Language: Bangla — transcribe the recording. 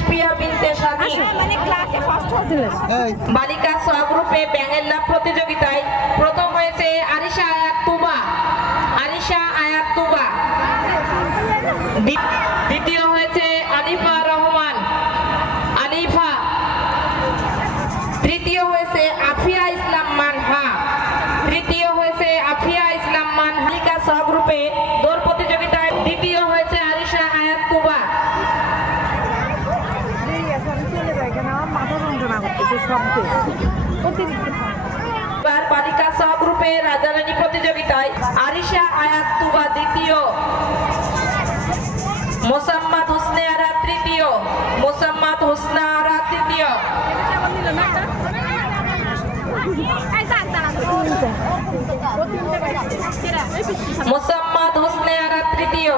ইশফিয়া বিনতে শাদি। বালিকা ছ গ্রুপে ব্যাঙের লাভ প্রতিযোগিতায় প্রথম হয়েছে আরিশা আয়াত তুবা। আরিশা আয়াত তুবা। দ্বিতীয় হয়েছে আলিফা রহমান। আলিফা। তৃতীয় হয়েছে আফিয়া ইসলাম মানহা। তৃতীয় হয়েছে আফিয়া ইসলাম মানহা। বালিকা ছ গ্রুপে দৌড় প্রতিযোগিতায় দ্বিতীয় হয়েছে আরিশা আয়াত তুবা। এবার বালিকা ছ গ্রুপে রাজারানী প্রতিযোগিতায় আরিশা আয়াত তুবা দ্বিতীয়, মোসাম্মদ হোসনে আরা তৃতীয়, মোসাম্মদ হোসনা আরা তৃতীয়, মোসাম্মদ হোসনে আরা তৃতীয়।